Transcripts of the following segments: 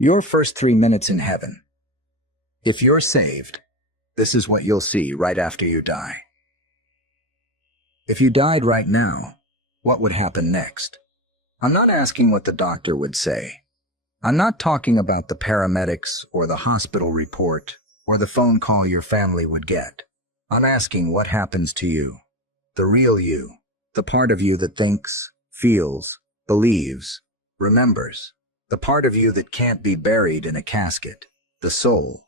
Your first 3 minutes in heaven. If you're saved, this is what you'll see right after you die. If you died right now, what would happen next? I'm not asking what the doctor would say. I'm not talking about the paramedics or the hospital report or the phone call your family would get. I'm asking what happens to you, the real you, the part of you that thinks, feels, believes, remembers, the part of you that can't be buried in a casket, the soul.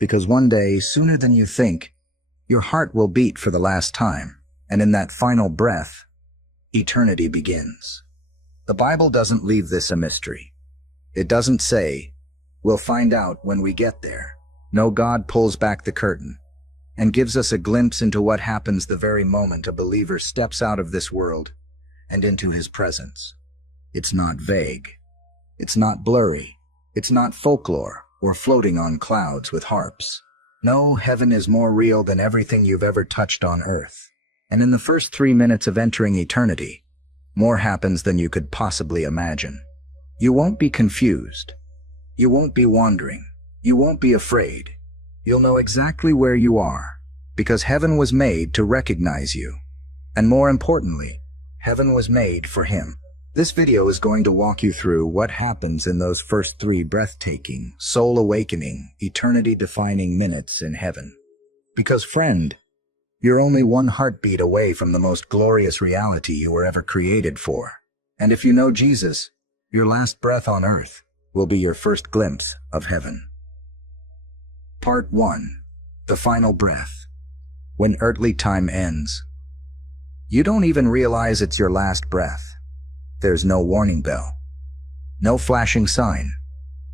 Because one day, sooner than you think, your heart will beat for the last time, and in that final breath, eternity begins. The Bible doesn't leave this a mystery. It doesn't say, we'll find out when we get there. No, God pulls back the curtain and gives us a glimpse into what happens the very moment a believer steps out of this world and into his presence. It's not vague. It's not blurry. It's not folklore or floating on clouds with harps. No, heaven is more real than everything you've ever touched on earth. And in the first 3 minutes of entering eternity, more happens than you could possibly imagine. You won't be confused. You won't be wandering. You won't be afraid. You'll know exactly where you are, because heaven was made to recognize you. And more importantly, heaven was made for him. This video is going to walk you through what happens in those first 3 breathtaking, soul-awakening, eternity-defining minutes in heaven. Because, friend, you're only one heartbeat away from the most glorious reality you were ever created for. And if you know Jesus, your last breath on earth will be your first glimpse of heaven. Part 1. The Final Breath. When earthly time ends. You don't even realize it's your last breath. There's no warning bell, no flashing sign,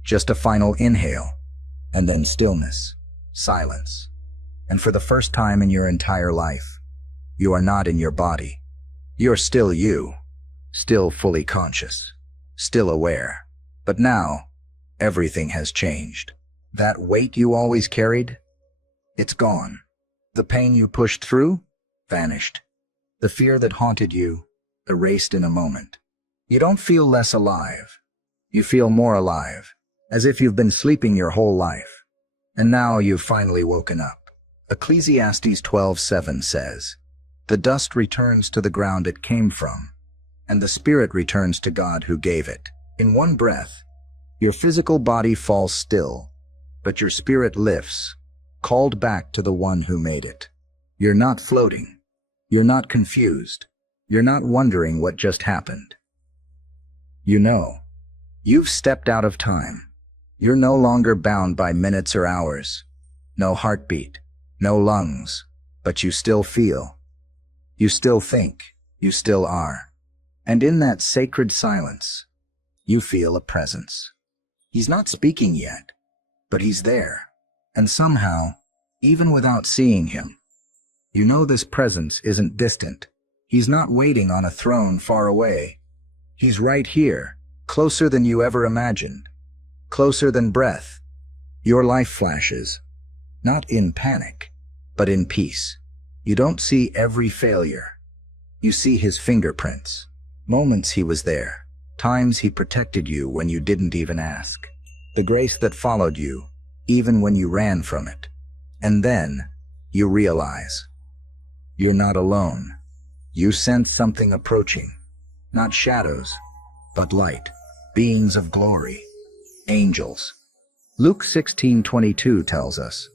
just a final inhale, and then stillness, silence. And for the first time in your entire life, you are not in your body. You're still you, still fully conscious, still aware. But now, everything has changed. That weight you always carried, it's gone. The pain you pushed through, vanished. The fear that haunted you, erased in a moment. You don't feel less alive. You feel more alive, as if you've been sleeping your whole life. And now you've finally woken up. Ecclesiastes 12:7 says, "The dust returns to the ground it came from, and the spirit returns to God who gave it." In one breath, your physical body falls still, but your spirit lifts, called back to the one who made it. You're not floating. You're not confused. You're not wondering what just happened. You know, you've stepped out of time. You're no longer bound by minutes or hours. No heartbeat, no lungs, but you still feel. You still think. You still are. And in that sacred silence, you feel a presence. He's not speaking yet, but he's there. And somehow, even without seeing him, you know this presence isn't distant. He's not waiting on a throne far away. He's right here, closer than you ever imagined, closer than breath. Your life flashes, not in panic, but in peace. You don't see every failure. You see his fingerprints, moments he was there, times he protected you when you didn't even ask, the grace that followed you, even when you ran from it. And then, you realize, you're not alone. You sense something approaching. Not shadows, but light, beings of glory, angels. Luke 16:22 tells us,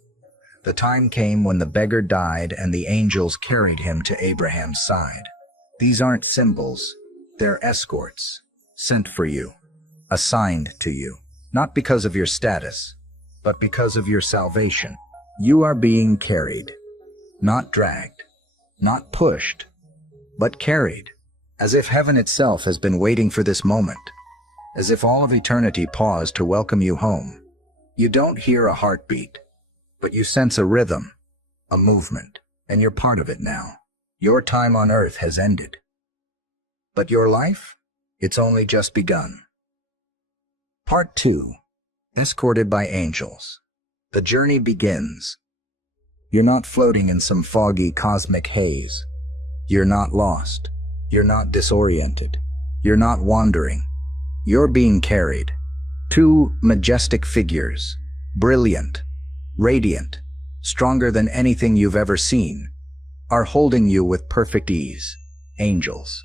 "The time came when the beggar died and the angels carried him to Abraham's side." These aren't symbols, they're escorts, sent for you, assigned to you, not because of your status, but because of your salvation. You are being carried, not dragged, not pushed, but carried. As if heaven itself has been waiting for this moment, as if all of eternity paused to welcome you home. You don't hear a heartbeat, but you sense a rhythm, a movement, and you're part of it now. Your time on earth has ended. But your life? It's only just begun. Part 2. Escorted by angels. The journey begins. You're not floating in some foggy cosmic haze. You're not lost. You're not disoriented. You're not wandering. You're being carried. Two majestic figures, brilliant, radiant, stronger than anything you've ever seen, are holding you with perfect ease. Angels,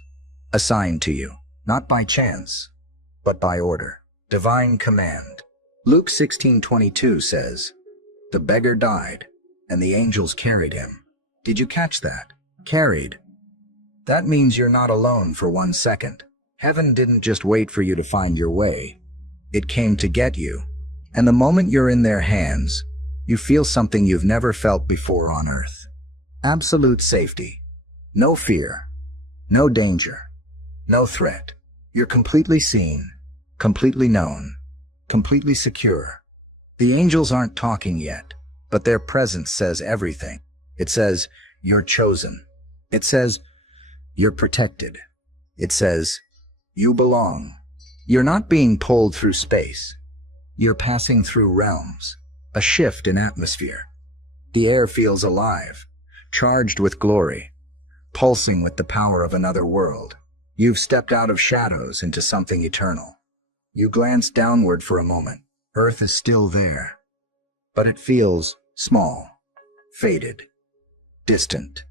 assigned to you, not by chance, but by order. Divine command. Luke 16:22 says, "The beggar died, and the angels carried him." Did you catch that? Carried. That means you're not alone for 1 second. Heaven didn't just wait for you to find your way. It came to get you. And the moment you're in their hands, you feel something you've never felt before on earth. Absolute safety. No fear. No danger. No threat. You're completely seen, completely known, completely secure. The angels aren't talking yet, but their presence says everything. It says, you're chosen. It says, you're protected. It says, you belong. You're not being pulled through space. You're passing through realms, a shift in atmosphere. The air feels alive, charged with glory, pulsing with the power of another world. You've stepped out of shadows into something eternal. You glance downward for a moment. Earth is still there, but it feels small, faded, distant.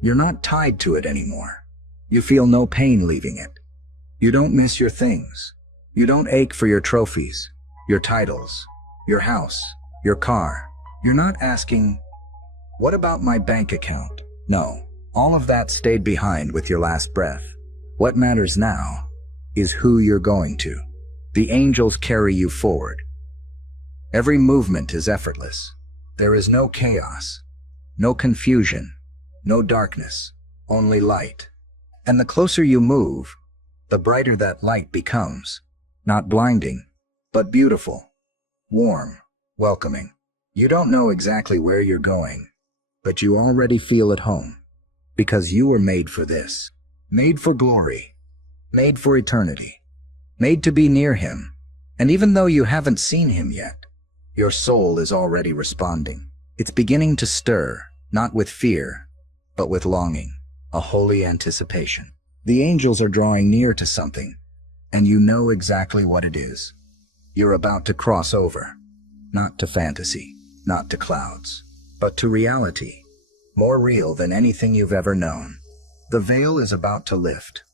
You're not tied to it anymore. You feel no pain leaving it. You don't miss your things. You don't ache for your trophies, your titles, your house, your car. You're not asking, what about my bank account? No, all of that stayed behind with your last breath. What matters now is who you're going to. The angels carry you forward. Every movement is effortless. There is no chaos, no confusion, no darkness, only light. And the closer you move, the brighter that light becomes. Not blinding, but beautiful, warm, welcoming. You don't know exactly where you're going, but you already feel at home, because you were made for this. Made for glory, made for eternity, made to be near him. And even though you haven't seen him yet, your soul is already responding. It's beginning to stir, not with fear, but with longing, a holy anticipation. The angels are drawing near to something, and you know exactly what it is. You're about to cross over, not to fantasy, not to clouds, but to reality, more real than anything you've ever known. The veil is about to lift,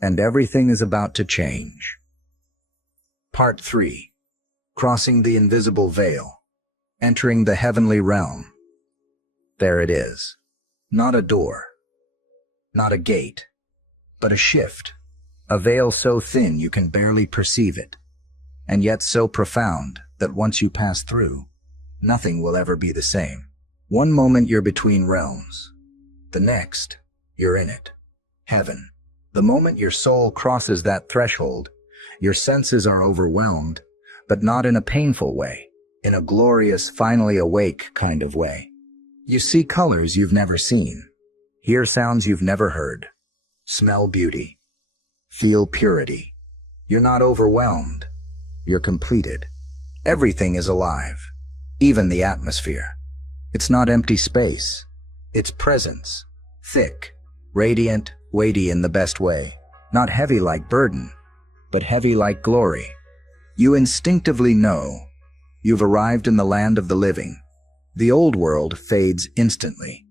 and everything is about to change. Part 3. Crossing the invisible veil, entering the heavenly realm. There it is. Not a door, not a gate, but a shift. A veil so thin you can barely perceive it, and yet so profound that once you pass through, nothing will ever be the same. One moment you're between realms. The next, you're in it. Heaven. The moment your soul crosses that threshold, your senses are overwhelmed, but not in a painful way, in a glorious, finally awake kind of way. You see colors you've never seen, hear sounds you've never heard, smell beauty, feel purity. You're not overwhelmed, you're completed. Everything is alive, even the atmosphere. It's not empty space, it's presence, thick, radiant, weighty in the best way. Not heavy like burden, but heavy like glory. You instinctively know you've arrived in the land of the living. The old world fades instantly.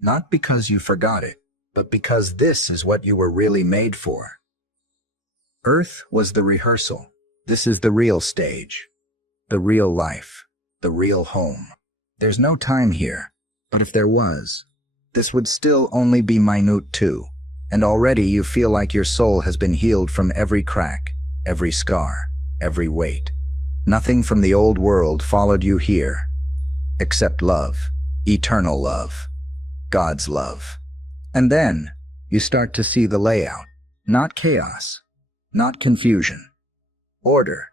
Not because you forgot it, but because this is what you were really made for. Earth was the rehearsal. This is the real stage, the real life, the real home. There's no time here, but if there was, this would still only be minute too, and already you feel like your soul has been healed from every crack, every scar, every weight. Nothing from the old world followed you here, except love, eternal love, God's love. And then you start to see the layout, not chaos, not confusion, order,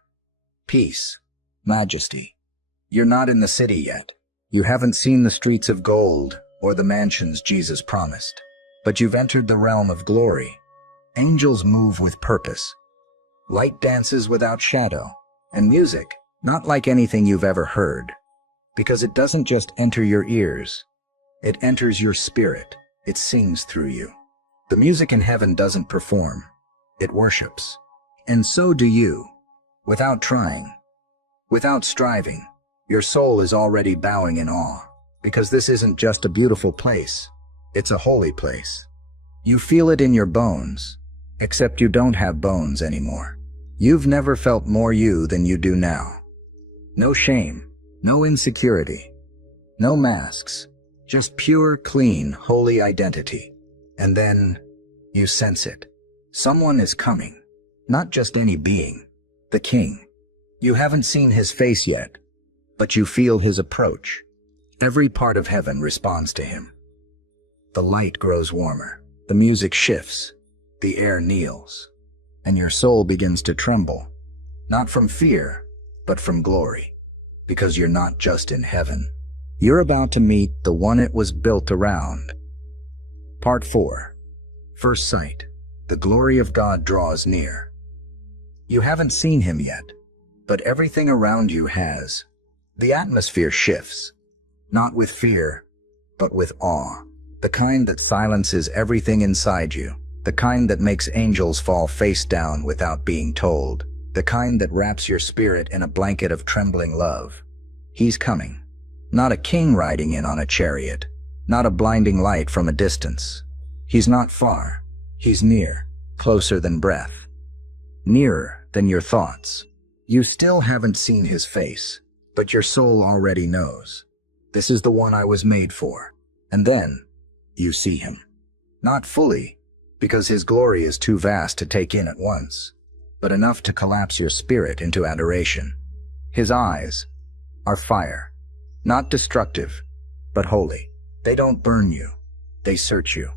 peace, majesty. You're not in the city yet. You haven't seen the streets of gold or the mansions Jesus promised, but you've entered the realm of glory. Angels move with purpose. Light dances without shadow, and music, not like anything you've ever heard, because it doesn't just enter your ears, it enters your spirit, it sings through you. The music in heaven doesn't perform, it worships. And so do you. Without trying, without striving, your soul is already bowing in awe, because this isn't just a beautiful place, it's a holy place. You feel it in your bones, except you don't have bones anymore. You've never felt more you than you do now. No shame, no insecurity, no masks, just pure, clean, holy identity. And then, you sense it. Someone is coming. Not just any being. The King. You haven't seen his face yet, but you feel his approach. Every part of heaven responds to him. The light grows warmer. The music shifts. The air kneels. And your soul begins to tremble. Not from fear, but from glory. Because you're not just in heaven. You're about to meet the one it was built around. Part 4. First sight. The glory of God draws near. You haven't seen him yet, but everything around you has. The atmosphere shifts. Not with fear, but with awe. The kind that silences everything inside you. The kind that makes angels fall face down without being told. The kind that wraps your spirit in a blanket of trembling love. He's coming. Not a king riding in on a chariot. Not a blinding light from a distance. He's not far. He's near. Closer than breath. Nearer than your thoughts. You still haven't seen his face, but your soul already knows. This is the one I was made for. And then, you see him. Not fully, because his glory is too vast to take in at once, but enough to collapse your spirit into adoration. His eyes are fire. Not destructive, but holy. They don't burn you. They search you.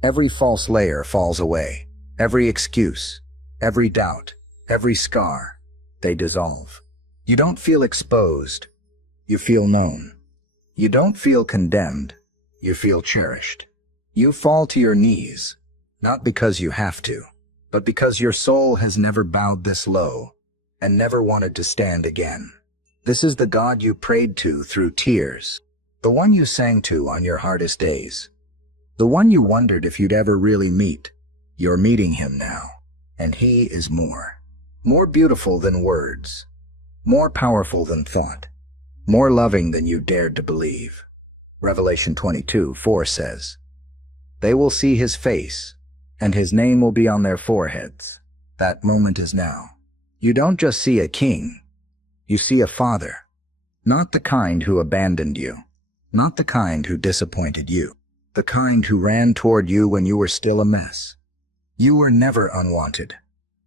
Every false layer falls away. Every excuse, every doubt, every scar, they dissolve. You don't feel exposed. You feel known. You don't feel condemned. You feel cherished. You fall to your knees, not because you have to, but because your soul has never bowed this low and never wanted to stand again. This is the God you prayed to through tears, the one you sang to on your hardest days, the one you wondered if you'd ever really meet. You're meeting him now, and he is more beautiful than words, more powerful than thought, more loving than you dared to believe. Revelation 22:4 says, "They will see his face, and his name will be on their foreheads." That moment is now. You don't just see a king, you see a father. Not the kind who abandoned you, not the kind who disappointed you, the kind who ran toward you when you were still a mess. You were never unwanted.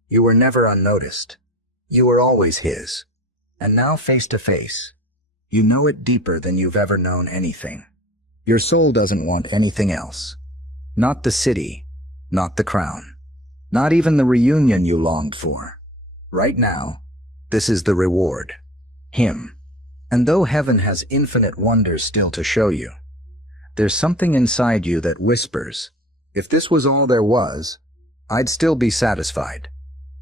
You were never unnoticed. You were always his. And now face to face, you know it deeper than you've ever known anything. Your soul doesn't want anything else. Not the city, not the crown, not even the reunion you longed for. Right now, this is the reward. Him. And though heaven has infinite wonders still to show you, there's something inside you that whispers, if this was all there was, I'd still be satisfied.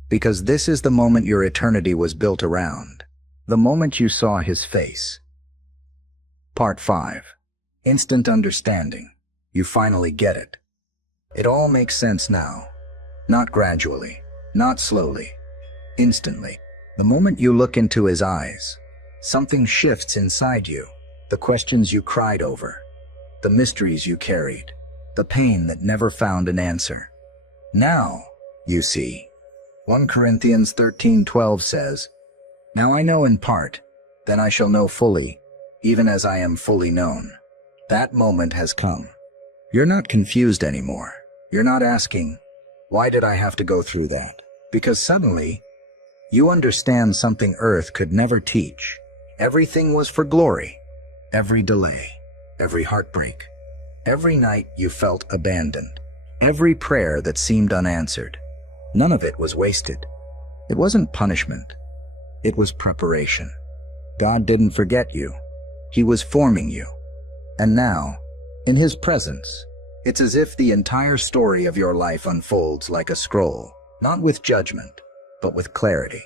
Because this is the moment your eternity was built around. The moment you saw his face. Part 5. Instant understanding. You finally get it. It all makes sense now. Not gradually, not slowly. Instantly. The moment you look into his eyes, something shifts inside you. The questions you cried over, the mysteries you carried, the pain that never found an answer. Now, you see. 1 Corinthians 13:12 says, "Now I know in part, then I shall know fully, even as I am fully known." That moment has come. You're not confused anymore. You're not asking, why did I have to go through that? Because suddenly, you understand something earth could never teach. Everything was for glory. Every delay, every heartbreak, every night you felt abandoned, every prayer that seemed unanswered. None of it was wasted. It wasn't punishment. It was preparation. God didn't forget you. He was forming you. And now, in his presence, it's as if the entire story of your life unfolds like a scroll, not with judgment, but with clarity.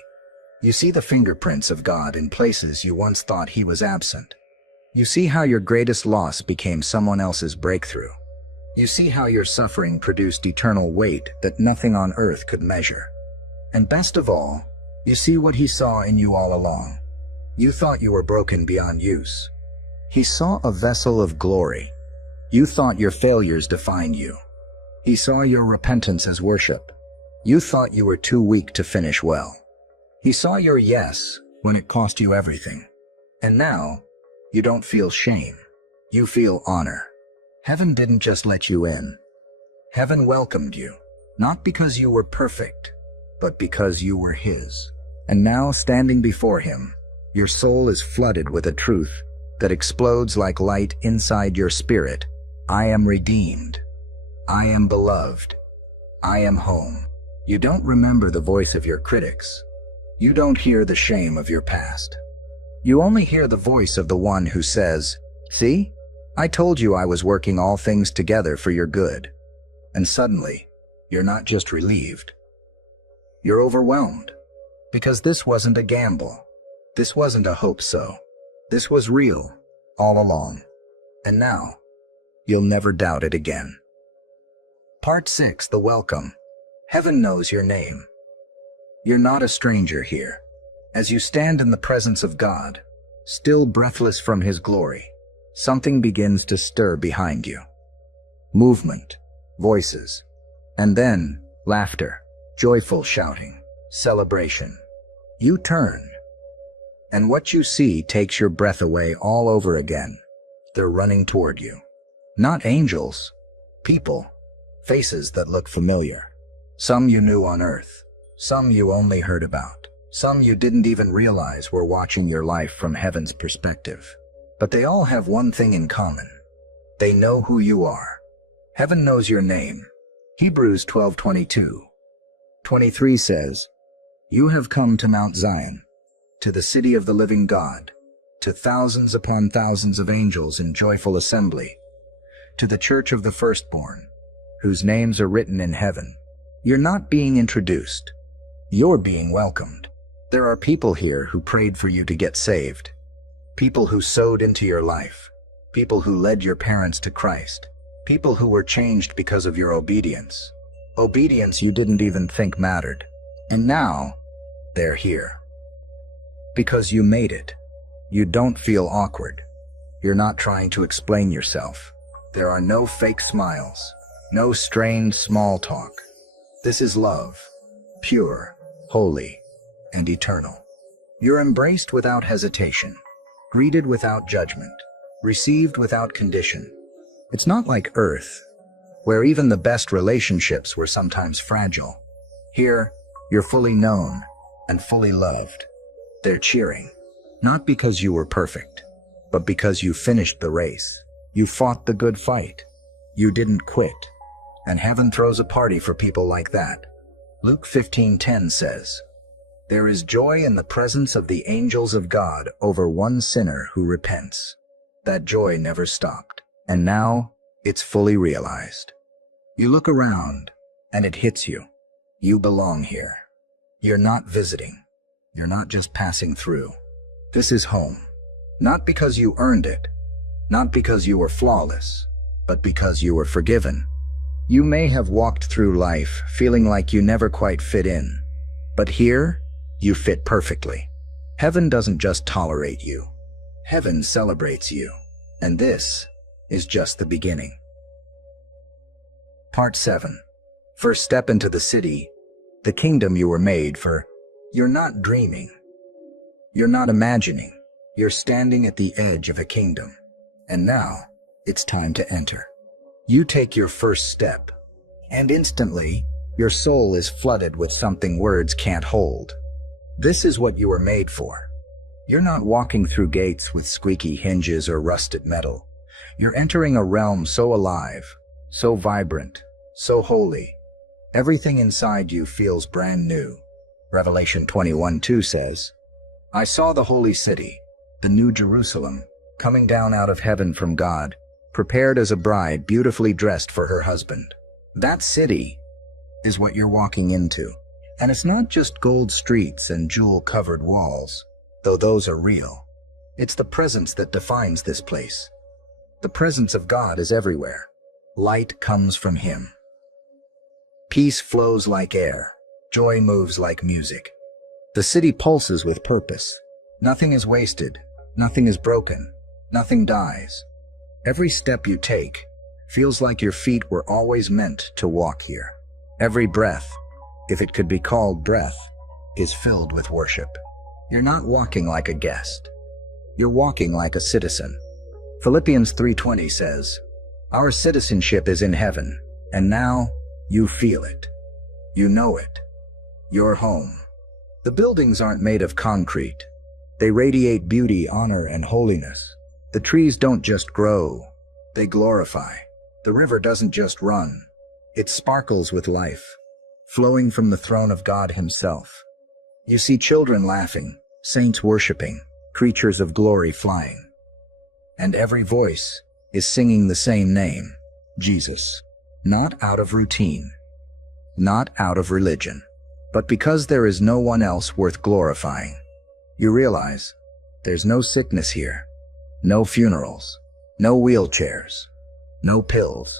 You see the fingerprints of God in places you once thought he was absent. You see how your greatest loss became someone else's breakthrough. You see how your suffering produced eternal weight that nothing on earth could measure. And best of all, You see what he saw in you all along. You thought you were broken beyond use. He saw a vessel of glory. You thought your failures defined you. He saw your repentance as worship. You thought you were too weak to finish well. He saw your yes when it cost you everything. And now, you don't feel shame. You feel honor. Heaven didn't just let you in. Heaven welcomed you, not because you were perfect, but because you were his. And now, standing before him, your soul is flooded with a truth that explodes like light inside your spirit. I am redeemed. I am beloved. I am home. You don't remember the voice of your critics. You don't hear the shame of your past. You only hear the voice of the one who says, "See, I told you I was working all things together for your good." And suddenly, you're not just relieved. You're overwhelmed. Because this wasn't a gamble. This wasn't a hope so. This was real, all along. And now, you'll never doubt it again. Part 6, the welcome. Heaven knows your name. You're not a stranger here. As you stand in the presence of God, still breathless from his glory, something begins to stir behind you. Movement, voices, and then laughter, joyful shouting, celebration. You turn, and what you see takes your breath away all over again. They're running toward you. Not angels, people, faces that look familiar. Some you knew on earth, some you only heard about, some you didn't even realize were watching your life from heaven's perspective. But they all have one thing in common. They know who you are. Heaven knows your name. Hebrews 12:22-23 says, "You have come to Mount Zion, to the city of the living God, to thousands upon thousands of angels in joyful assembly, to the church of the firstborn, whose names are written in heaven." You're not being introduced. You're being welcomed. There are people here who prayed for you to get saved. People who sowed into your life. People who led your parents to Christ. People who were changed because of your obedience. Obedience you didn't even think mattered. And now, they're here. Because you made it. You don't feel awkward. You're not trying to explain yourself. There are no fake smiles. No strained small talk. This is love. Pure, holy, and eternal. You're embraced without hesitation. Greeted without judgment. Received without condition. It's not like Earth, where even the best relationships were sometimes fragile. Here, you're fully known and fully loved. They're cheering, not because you were perfect, but because you finished the race. You fought the good fight. You didn't quit. And heaven throws a party for people like that. Luke 15:10 says, "There is joy in the presence of the angels of God over one sinner who repents." That joy never stopped. And now, it's fully realized. You look around, and it hits you. You belong here. You're not visiting. You're not just passing through. This is home. Not because you earned it. Not because you were flawless. But because you were forgiven. You may have walked through life feeling like you never quite fit in. But here, you fit perfectly. Heaven doesn't just tolerate you. Heaven celebrates you. And this is just the beginning. Part 7. First step into the city, the kingdom you were made for. You're not dreaming. You're not imagining. You're standing at the edge of a kingdom. And now, it's time to enter. You take your first step, and instantly, your soul is flooded with something words can't hold. This is what you were made for. You're not walking through gates with squeaky hinges or rusted metal. You're entering a realm so alive, so vibrant, so holy. Everything inside you feels brand new. Revelation 21:2 says, "I saw the holy city, the new Jerusalem, coming down out of heaven from God, prepared as a bride beautifully dressed for her husband." That city is what you're walking into. And it's not just gold streets and jewel-covered walls, though those are real. It's the presence that defines this place. The presence of God is everywhere. Light comes from Him. Peace flows like air. Joy moves like music. The city pulses with purpose. Nothing is wasted. Nothing is broken. Nothing dies. Every step you take feels like your feet were always meant to walk here. Every breath, if it could be called breath, is filled with worship. You're not walking like a guest. You're walking like a citizen. Philippians 3:20 says, "Our citizenship is in heaven, and now you feel it. You know it. You're home." The buildings aren't made of concrete. They radiate beauty, honor, and holiness. The trees don't just grow, they glorify. The river doesn't just run, it sparkles with life, flowing from the throne of God Himself. You see children laughing, saints worshiping, creatures of glory flying. And every voice is singing the same name, Jesus. Not out of routine, not out of religion, but because there is no one else worth glorifying. You realize there's no sickness here, no funerals, no wheelchairs, no pills,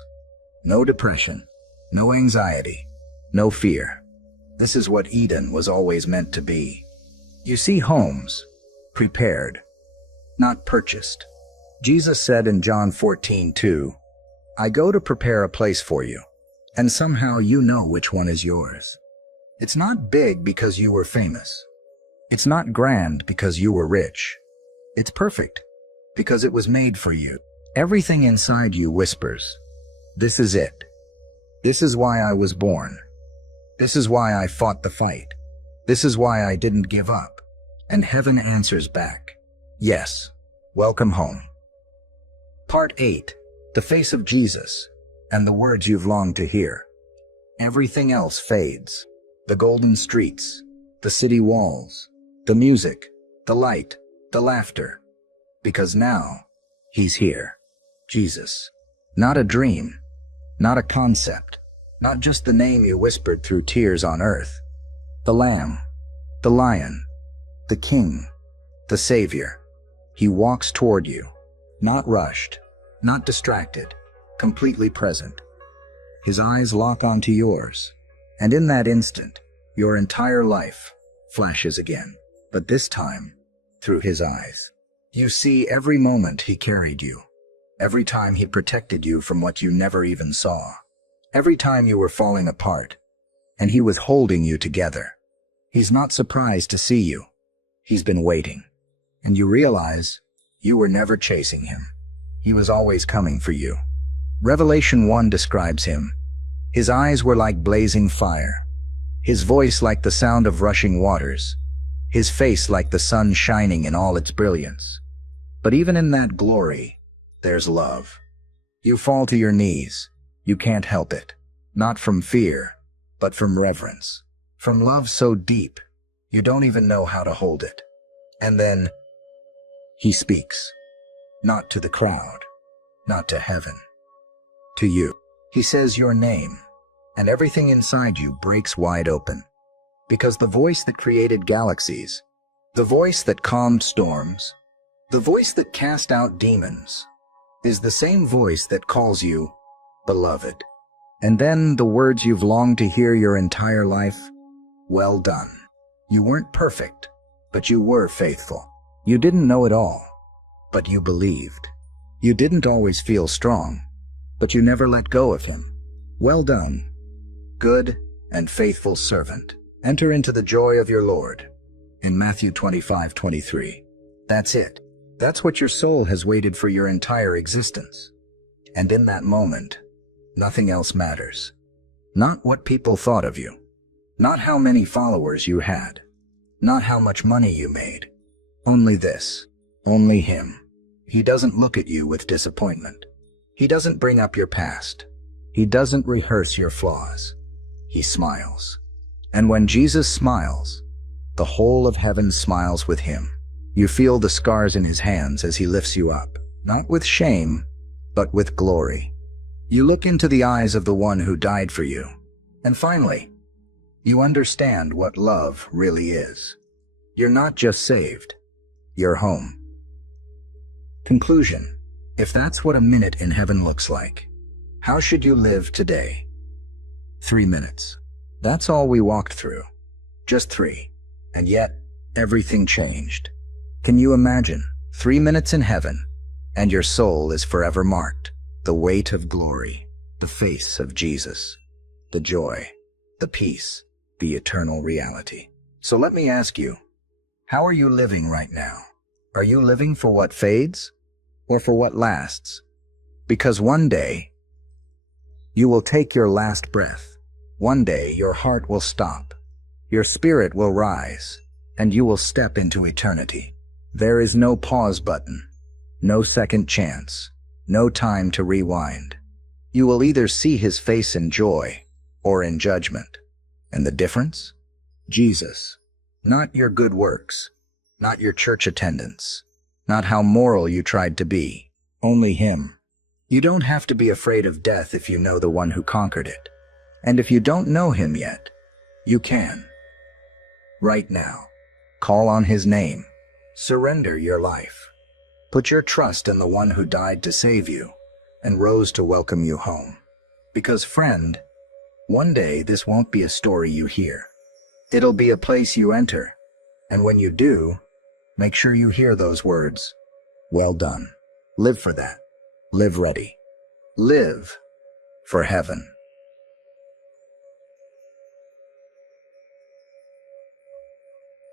no depression, no anxiety, no fear. This is what Eden was always meant to be. You see homes, prepared, not purchased. Jesus said in John 14:2, "I go to prepare a place for you, and somehow you know which one is yours." It's not big because you were famous. It's not grand because you were rich. It's perfect because it was made for you. Everything inside you whispers, "This is it. This is why I was born. This is why I fought the fight. This is why I didn't give up." And heaven answers back, "Yes, welcome home." Part 8. The face of Jesus and the words you've longed to hear. Everything else fades. The golden streets, the city walls, the music, the light, the laughter. Because now, He's here. Jesus. Not a dream, not a concept, not just the name you whispered through tears on earth. The Lamb, the Lion, the King, the Savior. He walks toward you, not rushed, not distracted, completely present. His eyes lock onto yours, and in that instant, your entire life flashes again. But this time, through His eyes. You see every moment He carried you, every time He protected you from what you never even saw, every time you were falling apart, and He was holding you together. He's not surprised to see you. He's been waiting. And you realize you were never chasing Him. He was always coming for you. Revelation 1 describes Him. His eyes were like blazing fire, His voice like the sound of rushing waters, His face like the sun shining in all its brilliance. But even in that glory, there's love. You fall to your knees. You can't help it. Not from fear, but from reverence. From love so deep, you don't even know how to hold it. And then, He speaks. Not to the crowd, not to heaven. To you. He says your name, and everything inside you breaks wide open. Because the voice that created galaxies, the voice that calmed storms, the voice that cast out demons, is the same voice that calls you beloved. And then the words you've longed to hear your entire life, well done. You weren't perfect, but you were faithful. You didn't know it all, but you believed. You didn't always feel strong, but you never let go of Him. Well done, good and faithful servant. Enter into the joy of your Lord. In Matthew 25:23. That's it. That's what your soul has waited for your entire existence. And in that moment, nothing else matters. Not what people thought of you. Not how many followers you had. Not how much money you made. Only this. Only Him. He doesn't look at you with disappointment. He doesn't bring up your past. He doesn't rehearse your flaws. He smiles. And when Jesus smiles, the whole of heaven smiles with Him. You feel the scars in His hands as He lifts you up, not with shame, but with glory. You look into the eyes of the one who died for you. And finally, you understand what love really is. You're not just saved. You're home. Conclusion. If that's what a minute in heaven looks like, how should you live today? 3 minutes. That's all we walked through. Just 3. And yet, everything changed. Can you imagine 3 minutes in heaven, and your soul is forever marked? The weight of glory, the face of Jesus, the joy, the peace, the eternal reality. So let me ask you, how are you living right now? Are you living for what fades or for what lasts? Because one day, you will take your last breath. One day, your heart will stop. Your spirit will rise, and you will step into eternity. There is no pause button, no second chance, no time to rewind. You will either see his face in joy or in judgment. And the difference? Jesus. Not your good works, not your church attendance, not how moral you tried to be. Only him. You don't have to be afraid of death if you know the one who conquered it. And if you don't know him yet, you can. Right now, call on his name. Surrender your life. Put your trust in the one who died to save you and rose to welcome you home. Because, friend, one day this won't be a story you hear. It'll be a place you enter. And when you do, make sure you hear those words. Well done. Live for that. Live ready. Live for heaven.